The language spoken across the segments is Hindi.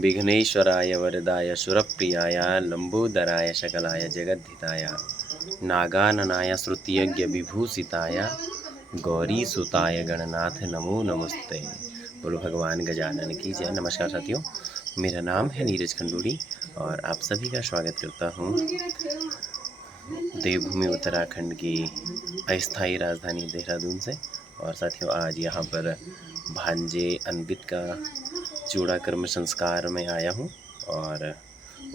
विघ्नेश्वराय वरदाय सुरप्रियाय लंबोदराय सकलाय जगद्धिताय नागाननाय श्रुतियज्ञ विभूषिताय गौरी सुताय गणनाथ नमो नमस्ते। बोलो भगवान गजानन की जय। नमस्कार साथियों, मेरा नाम है नीरज खंडूड़ी और आप सभी का स्वागत करता हूँ देवभूमि उत्तराखंड की अस्थायी राजधानी देहरादून से। और साथियों, आज यहाँ पर भांजे अन्वित का चूड़ा कर्म संस्कार में आया हूँ और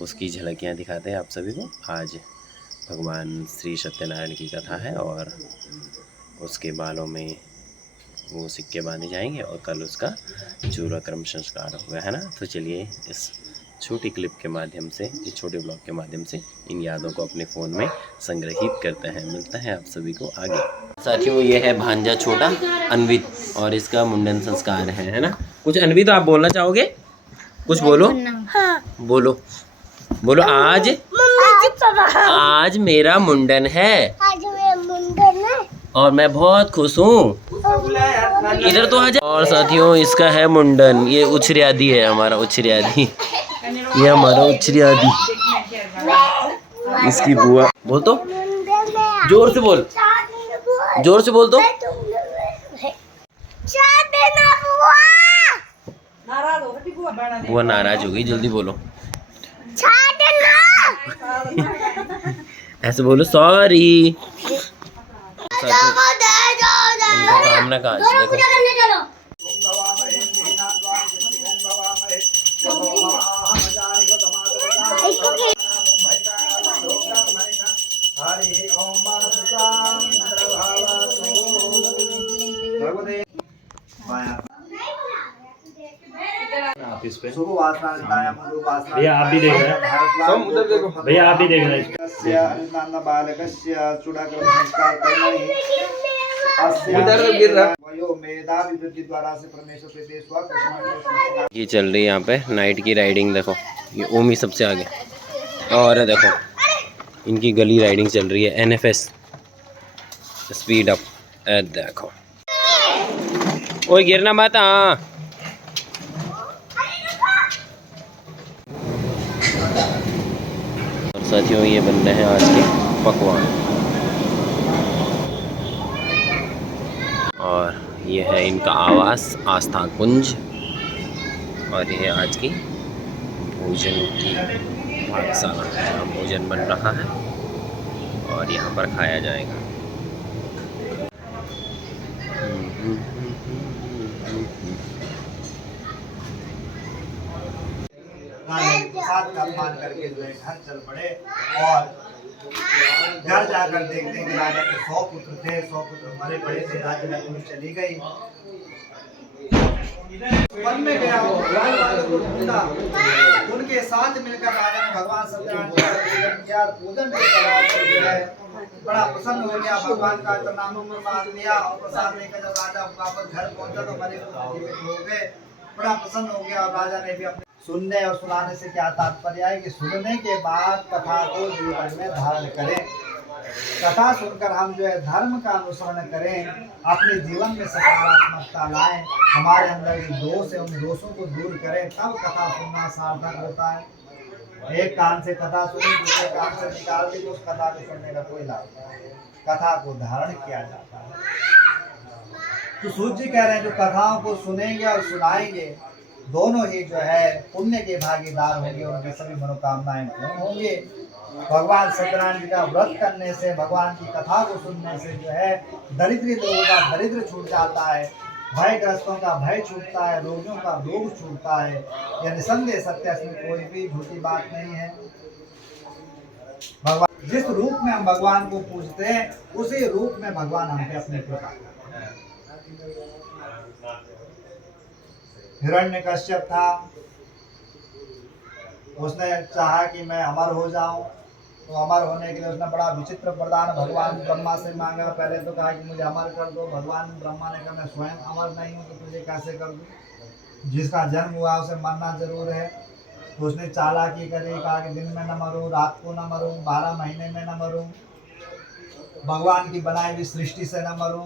उसकी झलकियाँ दिखाते हैं आप सभी को। आज भगवान श्री सत्यनारायण की कथा है और उसके बालों में वो सिक्के बांधे जाएंगे और कल उसका चूड़ा कर्म संस्कार होगा, है ना। तो चलिए इस छोटी क्लिप के माध्यम से, इस छोटे ब्लॉग के माध्यम से इन यादों को अपने फ़ोन में संग्रहित करते हैं। मिलता है आप सभी को आगे। साथियों, ये है भांजा छोटा अन्वित और इसका मुंडन संस्कार है ना। कुछ अन्वित आप बोलना चाहोगे? कुछ बोलो। हाँ। बोलो बोलो। आज मेरा मुंडन है और मैं बहुत खुश हूँ। इधर तो आ जा। और साथियों, इसका है मुंडन। ये उछरियादी है, हमारा उछरियादी। ये हमारा उछरियादी, इसकी बुआ। बोल तो, जोर से बोल, जोर से बोल तो। बुआ नाराज हो गई, जल्दी बोलो। ऐसे बोलो, सॉरी। कामना काज देखो। भैया आप भी देख रहे हैं, उधर देखो भैया, आप भी देख रहे हैं। ये चल रही है यहाँ पे नाइट की राइडिंग। देखो ये ओमी सबसे आगे, और देखो इनकी गली राइडिंग चल रही है, NFS स्पीड अप। देखो ओए गिरना मत। हाँ, और साथियों, ये बन रहे हैं आज के पकवान और ये है इनका आवास आस्था कुंज। और ये आज की भोजन की पाकशाला, यहाँ भोजन बन रहा है और यहाँ पर खाया जाएगा। मान करके जो है घर चल पड़े और घर जाकर देखते हैं कि राजा के 100 पुत्र थे, 100 पुत्र मरे पड़े थे। राज्य लक्ष्मी चली गई, वन में गया वो, उनके साथ मिलकर राजा ने भगवान सत्यनारायण किया, पूजन किया, बड़ा प्रसन्न हो गया। भगवान का प्रणाम प्रसाद लिया और प्रसाद लेकर जब राजा वापस घर पहुंचा तो मरे जीवित हो गए। बड़ा प्रसन्न हो गया और राजा ने भी अपने सुनने और सुनाने से क्या तात्पर्य है कि सुनने के बाद कथा को जीवन में धारण करें। कथा सुनकर हम जो है धर्म का अनुसरण करें, अपने जीवन में सकारात्मकता लाएं, हमारे अंदर जो दोष है उन दोषों को दूर करें, तब कथा सुनना सार्थक होता है। एक कान से कथा सुनी, दूसरे कान से निकाल दी तो उस कथा को सुनने का कोई लाभ नहीं। कथा को धारण किया जाता है। तो सूर्य जी कह रहे हैं जो कथाओं को सुनेंगे और सुनाएंगे दोनों ही जो है पुण्य के भागीदार होंगे, उनकी सभी मनोकामनाएं पूर्ण होंगी। भगवान सत्यनारायण जी का व्रत करने से, भगवान की कथा को सुनने से जो है दरिद्र लोगों का दरिद्र छूट जाता है, भयग्रस्तों का भय छूटता है, रोगियों का रोग छूटता है। यह निसंदेह सत्य, इसमें कोई भी झूठी बात नहीं है। भगवान जिस रूप में हम भगवान को पूजते हैं उसी रूप में भगवान हम पे अपनी कृपा करते हैं। हिरण्यकश्यप था, उसने चाहा कि मैं अमर हो जाऊं, तो अमर होने के लिए उसने बड़ा विचित्र वरदान भगवान ब्रह्मा से मांगा। पहले तो कहा कि मुझे अमर कर दो। भगवान ब्रह्मा ने कहा मैं स्वयं अमर नहीं हूँ तो तुझे कैसे कर दूँ, जिसका जन्म हुआ उसे मरना जरूर है। तो उसने चालाकी करी, कहा कि दिन में न मरूं, रात को न मरूं, 12 महीने में न मरूं, भगवान की बनाई हुई सृष्टि से न मरूं,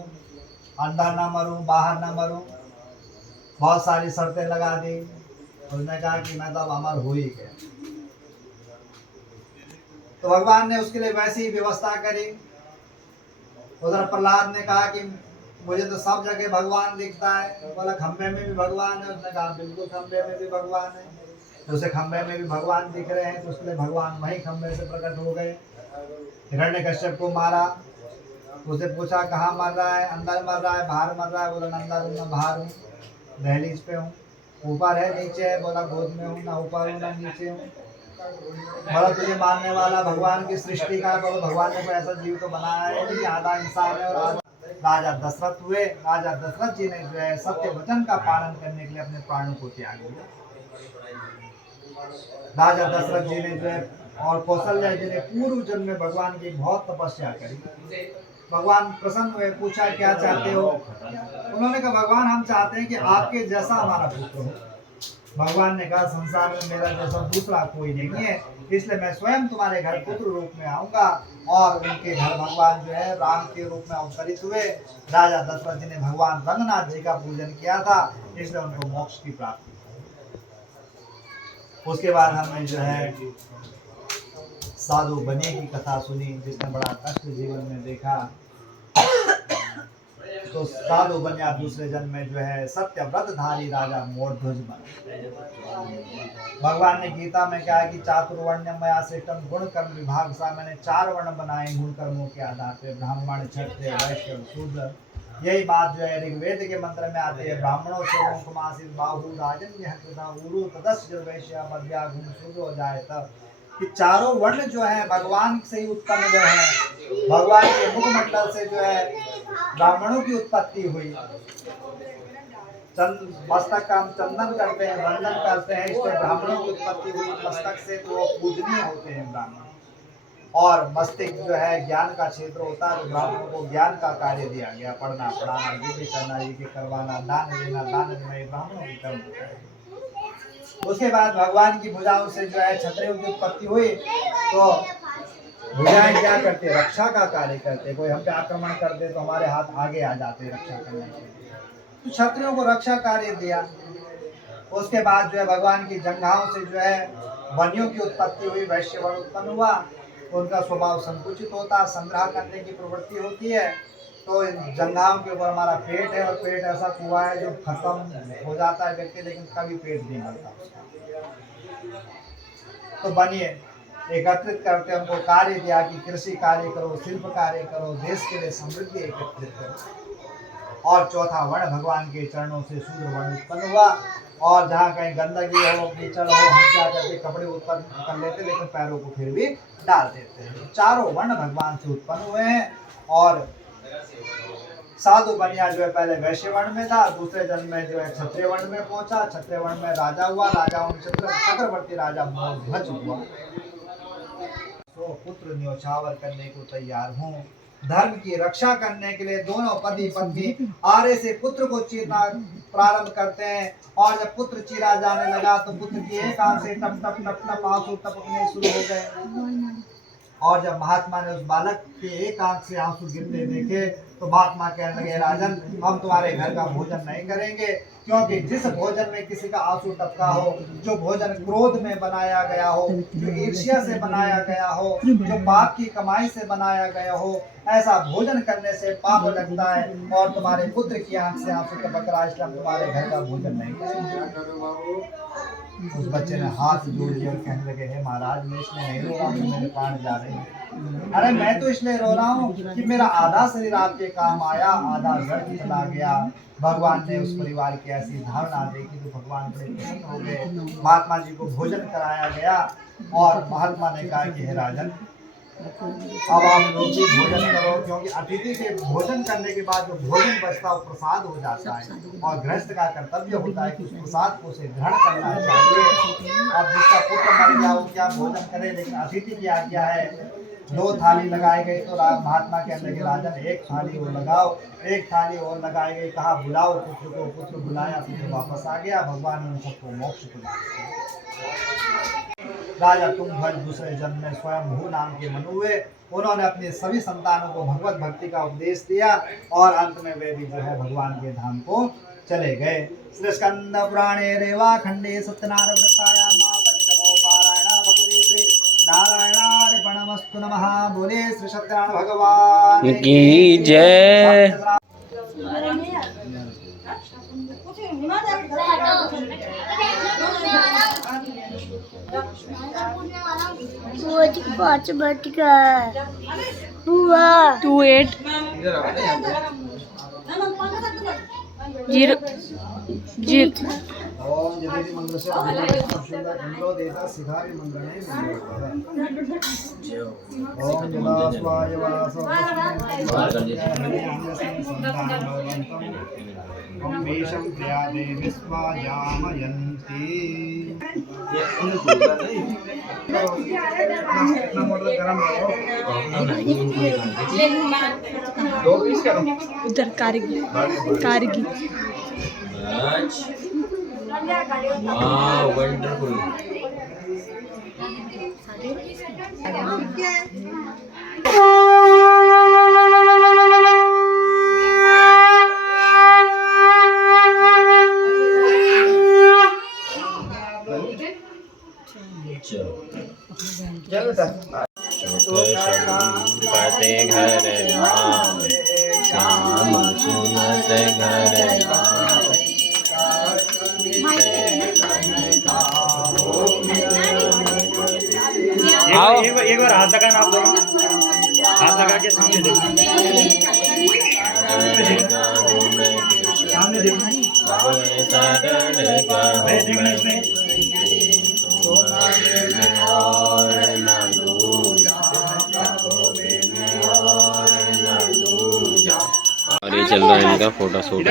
अंदर न मरूं, बाहर न मरूं। बहुत सारी शर्तें लगा दी। उसने कहा कि मैं तो अब अमर हो ही गया। तो भगवान ने उसके लिए वैसी ही व्यवस्था करी। उधर प्रहलाद ने कहा कि मुझे तो सब जगह भगवान दिखता है। बोला खंबे में भी भगवान है। उसने कहा बिल्कुल खंबे में भी भगवान है। तो उसे खंबे में भी भगवान दिख रहे हैं, तो उसके लिए भगवान वही खंबे से प्रकट हो गए। हिरण्यकश्यप को मारा। उसे पूछा कहाँ मर रहा है, अंदर मर रहा है बाहर मर रहा है। बोला अंदर हूँ ना बाहर हूँ, दहलीज पे हूँ। ऊपर है नीचे है। बोला गोद में हूँ, ना ऊपर हूँ ना नीचे हूँ। बोला तुझे मानने वाला भगवान की सृष्टि का। बोलो भगवान ने कोई ऐसा जीव तो बनाया है नहीं, आधा इंसान है और आधा। राजा दशरथ हुए। राजा दशरथ जी ने जो है सत्य वचन का पालन करने के लिए अपने प्राणों को त्याग दिया। राजा दशरथ जी ने जो है और कौशल्या जी ने पूर्व जन्म में भगवान की बहुत तपस्या करी। भगवान प्रसन्न हुए, पूछा क्या चाहते हो। उन्होंने कहा भगवान हम चाहते हैं कि आपके जैसा हमारा पुत्र हो। भगवान ने कहा संसार में मेरा जैसा दूसरा कोई नहीं है, इसलिए मैं स्वयं तुम्हारे घर पुत्र रूप में आऊंगा। और उनके घर भगवान जो है राम के रूप में अवतरित हुए। राजा दशरथ जी ने भगवान रंगनाथ जी का पूजन किया था, इसलिए उनको मोक्ष की प्राप्ति। उसके बाद हमने जो है साधु बने की कथा सुनी, जिसने बड़ा कष्ट जीवन में देखा। तो साधु बन्या दूसरे जन्म में जो है सत्यव्रतधारी राजा मोरध्वज बना। भगवान ने गीता में कहा कि चातुर्वर्ण्यम मया सृष्टम गुण कर्म विभाग सा, मैंने 4 वर्ण बनाए गुण कर्मों के आधार पे, ब्राह्मण क्षत्रिय वैश्य और शूद्र। यही बात जो है ऋग्वेद के मंत्र में आती है, ब्राह्मणों से मुखमासित बाहु राजन यह उरु तदस्य वैश्य मध्या गुण शूद्रो जायत। कि चारों वर्ण जो है भगवान से ही उत्पन्न हुए हैं। भगवान के मुखमंडल से जो है ब्राह्मणों की उत्पत्ति हुई। मस्तक का हम चंदन करते हैं, वंदन करते हैं, इससे ब्राह्मणों की उत्पत्ति हुई मस्तक से, तो वो पूजनीय होते हैं ब्राह्मण। और मस्तिष्क जो है ज्ञान का क्षेत्र होता है, तो ब्राह्मणों को ज्ञान का कार्य दिया गया, पढ़ना पढ़ाना यज्ञ करना यज्ञ करवाना, दान देना दान देना, ब्राह्मणों की कर्म होता है। उसके बाद भगवान की भुजाओं से जो है क्षत्रियों की उत्पत्ति हुई। तो भुजाएं क्या करते, रक्षा का कार्य करते। कोई हम पे आक्रमण करते तो हमारे हाथ आगे आ जाते रक्षा करने के लिए, तो क्षत्रियों को रक्षा कार्य दिया। उसके बाद जो है भगवान की जंघाओं से जो है वन्यों की उत्पत्ति हुई, वैश्य वर्ण उत्पन्न हुआ। उनका स्वभाव संकुचित होता, संग्रह करने की प्रवृत्ति होती है। तो जंघाओं के ऊपर हमारा पेट है, और पेट ऐसा कुआं है जो खत्म हो जाता है व्यक्ति, लेकिन कभी पेट नहीं भरता उसका। तो बनिए एकत्रित करते, हमको कार्य दिया कि कृषि कार्य करो, शिल्प कार्य करो, देश के लिए समृद्धि एकत्रित करो। और चौथा वर्ण भगवान के चरणों से शूद्र वर्ण उत्पन्न हुआ। और जहाँ कहीं गंदगी हो, कीचड़ हो, हम क्या करते, कपड़े उत्पन्न कर लेते, लेकिन पैरों को फिर भी डाल देते हैं। चारों वर्ण भगवान से उत्पन्न हुए हैं। और साधु बनिया जो है पहले वैश्य वर्ण में था, दूसरे जन्म में जो है क्षत्रिय वर्ण में पहुंचा, क्षत्रिय वर्ण में राजा हुआ, राजाओं में चक्रवर्ती राजा मोरध्वज हुआ। तो पुत्र न्योछावर करने को तैयार हूँ। धर्म की रक्षा करने के लिए दोनों पति पत्नी आरे से पुत्र को चीरना प्रारंभ करते हैं। और जब पुत्र चीरा जाने लगा तो पुत्र की एक आंख से टप टप टप टप आंसू टपकने शुरू हो गए। और जब महात्मा ने उस बालक के एक आंख से आंसू गिरते देखे तो महात्मा कहने लगे, राजन हम तुम्हारे घर का भोजन नहीं करेंगे, क्योंकि जिस भोजन में किसी का आंसू टपका हो, जो भोजन क्रोध में बनाया गया हो, जो ईर्ष्या से बनाया गया हो, जो पाप की कमाई से बनाया गया हो, ऐसा भोजन करने से पाप लगता है। और तुम्हारे पुत्र की आंख से आंसू टपक रहा है, इसलिए हम तुम्हारे घर का भोजन नहीं करेंगे। उस बच्चे ने हाथ जोड़ दिया और कहने लगे, हे महाराज मैं इसलिए नहीं रो रहा हूँ, मेरे प्राण जा रहे हैं। अरे मैं तो इसलिए रो रहा हूँ कि मेरा आधा शरीर आपके काम आया, आधा व्यर्थ चला गया। भगवान ने उस परिवार की ऐसी धारणा देखी तो भगवान बड़े प्रसन्न हो गए। महात्मा जी को भोजन कराया गया और महात्मा ने कहा कि हे राजन अब आप रोटी भोजन करो, क्योंकि अतिथि के भोजन करने के बाद जो भोजन बचता है वो प्रसाद हो जाता है। और गृहस्थ का कर्तव्य होता है कि उस प्रसाद को उसे ग्रहण करना चाहिए। अब जिसका पुत्र मर गया वो क्या भोजन करे, लेकिन अतिथि की आज्ञा है। 2 थाली लगाई गई तो महात्मा कहने लगे, राजन 1 थाली और लगाओ। 1 थाली और लगाई गई, कहा बुलाओ पुत्र को। पुत्र बुलाया, पुत्र वापस आ गया। भगवान ने उन सबको मोक्ष प्रदान किया। राजा तुंगध्वज दूसरे जन्म में स्वयंभू नाम के मनु हुए। उन्होंने अपने सभी संतानों को भगवत भक्ति का उपदेश दिया और अंत में वे भी जो है भगवान के धाम को चले गए। श्री स्कंद पुराणे रेवा खंडे सत्यनारायण वृत्तायाम पंचमो पारायण भगवते श्री नारायणार्पणमस्तु नमः। बोले श्री सत्यनारायण भगवान की जय। पाँच बट का हुआ 28 0 जीत। ओम जगति मंगल से इंद्रो देवता सिखारी मंगले ओम जलास्वाय वासो ओम वेशम प्रियादे विश्वायामयन्ति। दो पीस करो उधर कारगी कारगी वाह वंडरफुल। फते घर राम श्याम सुनत घर राम। एक बार हाथ लगा ना आप दोनों, हाथ लगा के सामने देखो, सामने देखो। देखना इसमें और ये चल रहा है इनका फोटो शूट।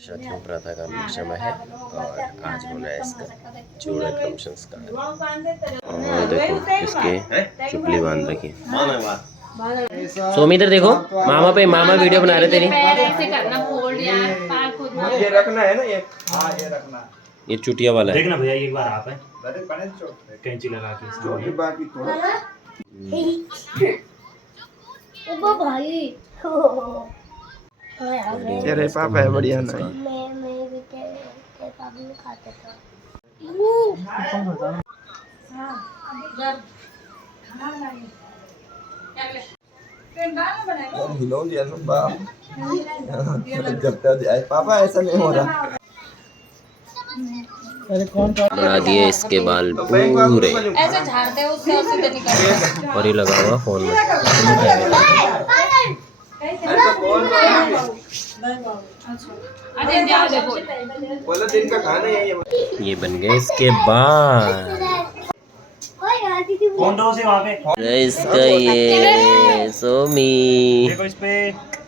सत्यों प्रथा का समय है और आज होना है इसका चूड़ा क्रम संस्कार। और देखो इसके चुपली बांध रखी। सोमी इधर देखो, मामा पे मामा वीडियो बना रहे तेरी। ये रखना है ना, ये हाँ ये रखना। ये चुटिया वाला है। देखना भैया एक बार आप है चोट कैंची लगा के बाकी तो भाई तेरे पापा है बढ़िया ना। मैं भी तेरे पापा में खाता था। हिलो दिया ना बाप जब तक आए पापा ऐसा नहीं हो रहा। बना दिए इसके बाल पूरे ऐसे झाड़ते हो उससे सीधे निकल। और ये लगा हुआ फोन में। बोला दिन का खाना है ये बन गए इसके बाल। कौन दो से वहाँ पे इसका ये सोमी देखो इस पे।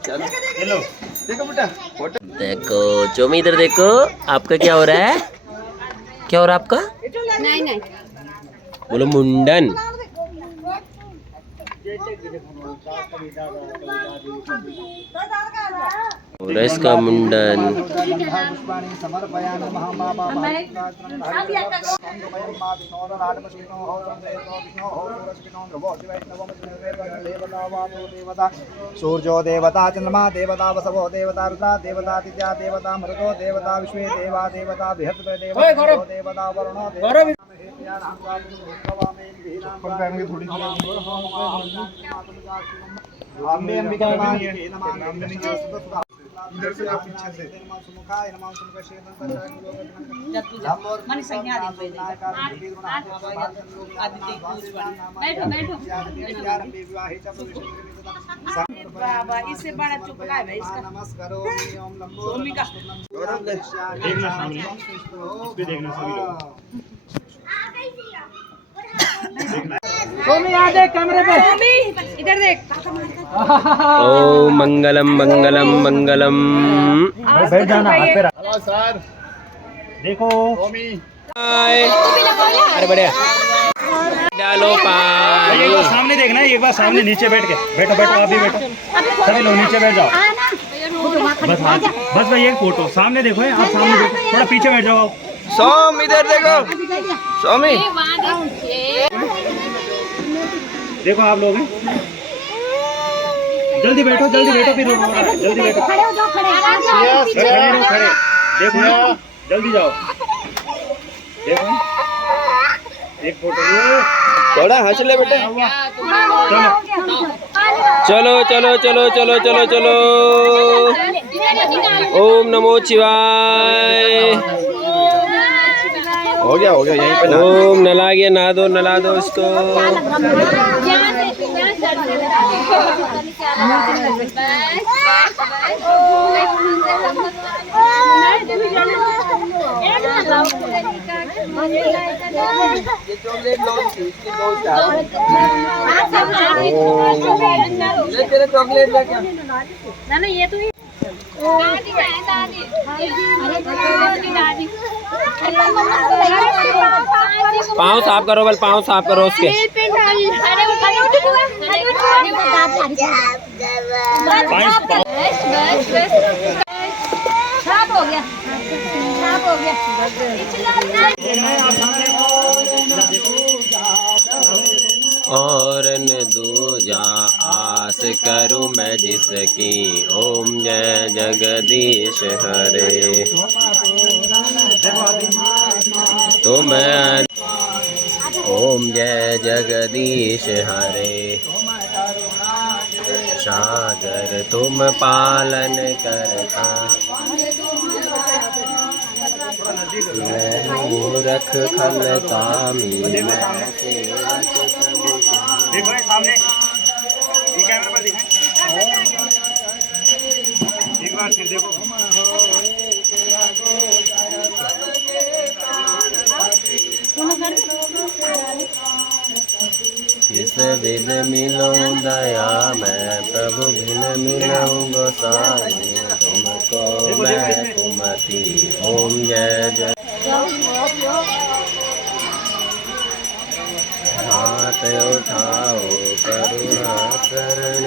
हेलो देखो बेटा देखो चोमी इधर देखो, आपका क्या हो रहा है? क्या हो रहा है आपका? नहीं नहीं बोलो मुंडन। और इसका मुंडन। सूर्यो देवता चंद्रमा देवता वसवो देवता रुद्रा देवता दित्या देवता मरुतो देवता विश्वे देवा देवता बृहस्पति देवता वरुणो इधर से आप पीछे से बैठो बैठो बाबा इससे बड़ा चुपका है भाई इसका सोमी का देखना सामने, इस पे देखना सभी लोग। सोमी यहाँ देख कैमरे पे। सोमी इधर देख। ओ मंगलम मंगलम मंगलम। बैठ जाना हाथ पे रख। सर देखो सोमी अरे बढ़िया। डालो एक पानी। बार सामने देखना है, एक बार सामने नीचे बैठ के बैठो बैठो, आप भी बैठो, सभी लोग नीचे बैठ जाओ। बस हाँ, बस भाई एक फोटो सामने देखो, आप सामने देखो, थोड़ा पीछे बैठ जाओ। सोम इधर देखो, सोमी। देखो आप लोग हैं, जल्दी बैठो फिर जल्दी बैठो, खड़े रहो खड़े, देखो जल्दी जाओ, देखो एक फोटो, थोड़ा हंस ले बेटे। चलो चलो चलो चलो चलो चलो चलो। ओम नमो शिवाय। हो गया यहीं पे ओम नला गया, नला दो इसको। चॉकलेट लेके ना ये तो दादी है दादी। पाँव साफ करो, बल पाँव साफ करो उसके। और न दूजा आस करूं मैं जिसकी। ओम जय जगदीश हरे। तो मैं ओम जय जगदीश हरे। सागर तुम पालन करता, मूरख खल कामी मैं सेवक प्रभु। देखो ये सामने, ये कैमरे पर दिखाएं, एक बार फिर देखो। किस विध मिलूं दया मैं प्रभु, बिन मिलूं गोसाई तुमको मैं कुमति। ओम जय जय। हाथ उठाओ करुणा शरण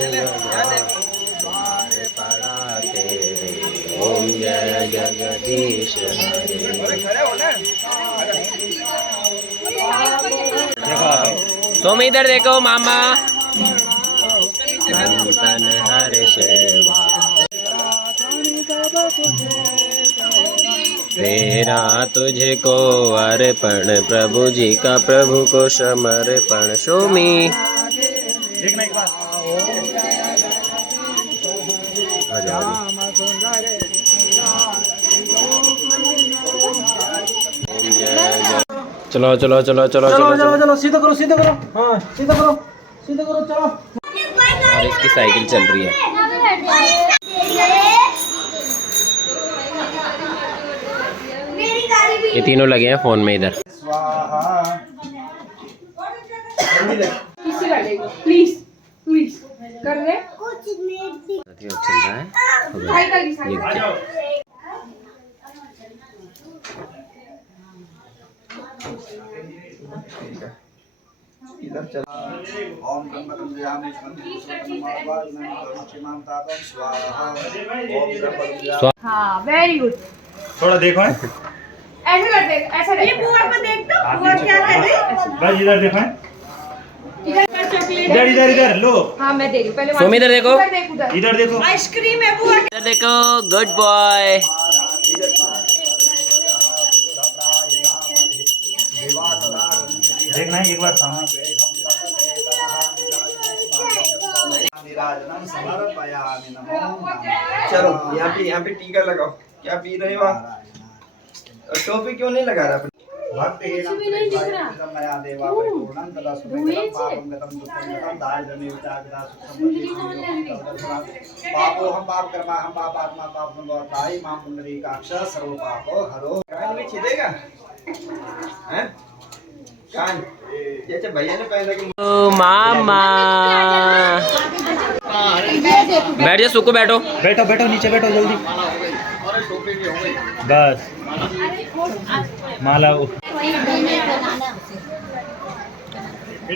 द्वार पड़ा तेरे। ओम जय जगदीश हरे। सोमी इधर देखो मामा। संतन हर सेवा तेरा तुझको अर्पण, प्रभु जी का प्रभु को समर्पण। सोमी देखना एक बार, आ जाओ। चलो चलो चलो चलो चलो चलो सीधा करो हाँ सीधा करो चलो। और इसकी साइकिल चल रही है। ये तीनों लगे हैं फोन में इधर। प्लीज कर ले। साथियों अब चल रहा है ये इधर चल। ओम ब्रह्मकंदयामि स्वाहा। हाँ वेरी गुड। थोड़ा देखो है, ऐसे करते ऐसे ये बुआ को देख तो बुआ क्या कर रही है। बस इधर देखो है, इधर का चॉकलेट इधर लो, हाँ मैं दे रही हूँ पहले। सोमी इधर देखो, इधर देखो, आइसक्रीम है बुआ। इधर देखो। Good boy. देखना है एक बार सामने। चलो यहाँ पे टीका लगाओ। क्या पी रहे हो आप? टोपी क्यों नहीं लगा रहा? भक्ति नहीं दिख रहा। पापो हम पाप कर्मा हम पाप आत्मा पाप नवताई मां पुंडरी काक्षा सर्व पापो हरो। कान में छिदेगा हैं? कान जैसे भैया ने पहना कि मामा बैठ जा, सुको बैठो। बैठो नीचे बैठो जल्दी, बस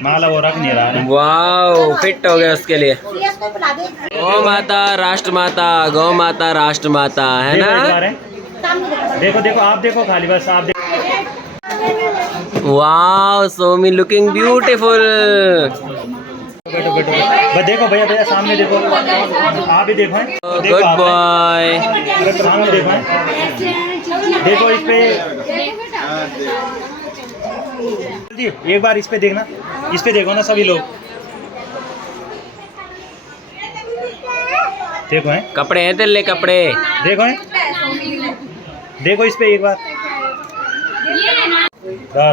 माला वो रख नहीं रहा है। वाओ फिट हो गया उसके लिए। गौ माता राष्ट्र माता, गौ माता राष्ट्र माता, है देखो एक ना। बार है। देखो देखो आप देखो खाली, बस आप देखो। वाओ सोमी लुकिंग ब्यूटीफुल। बैठो बैठो बस देखो भैया भैया सामने देखो, आप भी देखो हैं। देखो गुड आप बॉय। सामने देखो हैं। देखो इस पे जी, एक बार इस पे देखना, इस पे देखो ना सभी लोग। देखो हैं, कपड़े हैं तेरे लिए कपड़े। देखो हैं, देखो इस पे एक बार।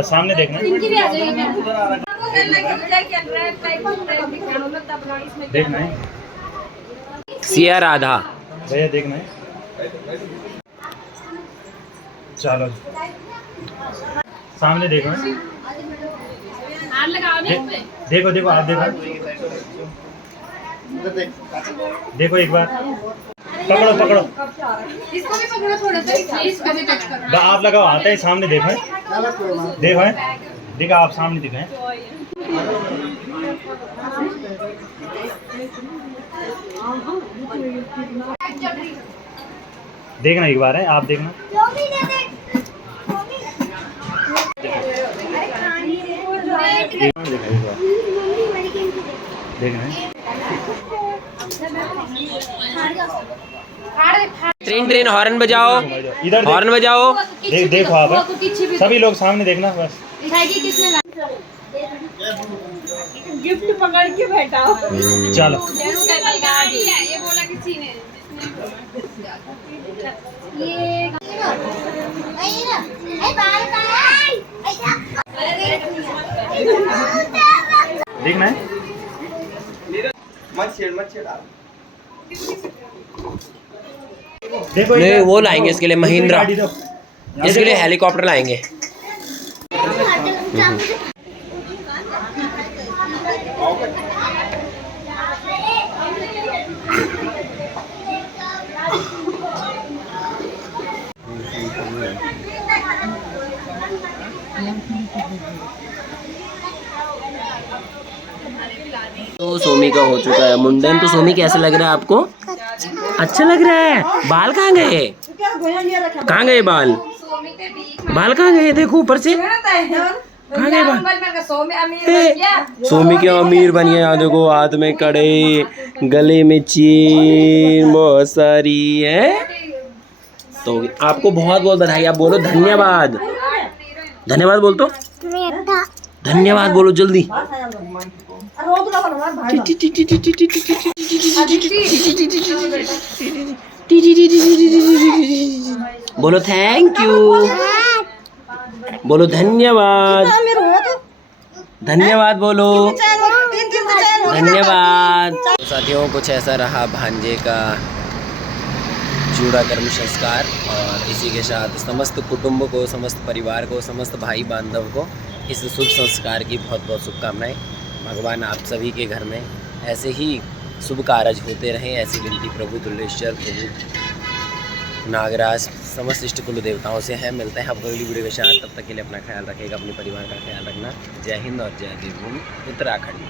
सामने देखना, देखना है सिया राधा। भैया, देखना है। चलो सामने देखो हैं। देखो देखो आप देखो, देखो एक बार। पकड़ो पकड़ो, इसको भी पकड़ो थोड़ा सा, इसको भी टच करो। आप लगाओ, आता है सामने देखो हैं। देखो हैं, देखो आप सामने देखो हैं। देखना एक बार है, आप देखना। देखना है। ट्रेन ट्रेन हॉर्न बजाओ, इधर हॉर्न बजाओ। देखो आप सभी लोग सामने देखना बस। गिफ्ट पकड़ के बैठा। चलो ये बोला किसी ने। देखना है। देखो नहीं, इधर- वो लाएंगे इसके लिए महिंद्रा। गाड़ी दो। इसके लिए हेलीकॉप्टर लाएंगे। तो सोमी का हो चुका है मुंडन। तो सोमी कैसा लग रहा है आपको? अच्छा लग रहा है। बाल कहाँ गए? कहाँ गए बाल? बाल कहाँ गए? देखो ऊपर से कहाँ गए बाल? सोमी क्या अमीर बन गया। यहाँ देखो, हाथ में कड़े, गले में चेन बहुत सारी है। तो आपको बहुत बहुत बधाई। आप बोलो धन्यवाद। धन्यवाद बोल तो, धन्यवाद बोलो जल्दी। बोलो थैंक यू, बोलो धन्यवाद, धन्यवाद बोलो, धन्यवाद। तो साथियों, कुछ ऐसा रहा भांजे का जूड़ा कर्म संस्कार। और इसी के साथ समस्त कुटुंब को, समस्त परिवार को, समस्त भाई बांधव को इस शुभ संस्कार की बहुत बहुत शुभकामनाएं। भगवान आप सभी के घर में ऐसे ही शुभ कार्य होते रहें। ऐसी विनती प्रभु तुल्येश्वर, प्रभु नागराज, समस्त इष्ट कुल देवताओं से है। मिलते हैं आपको अगली वीडियो के साथ। तब तक के लिए अपना ख्याल रखिएगा, अपने परिवार का ख्याल रखना। जय हिंद और जय देवभूमि उत्तराखंड।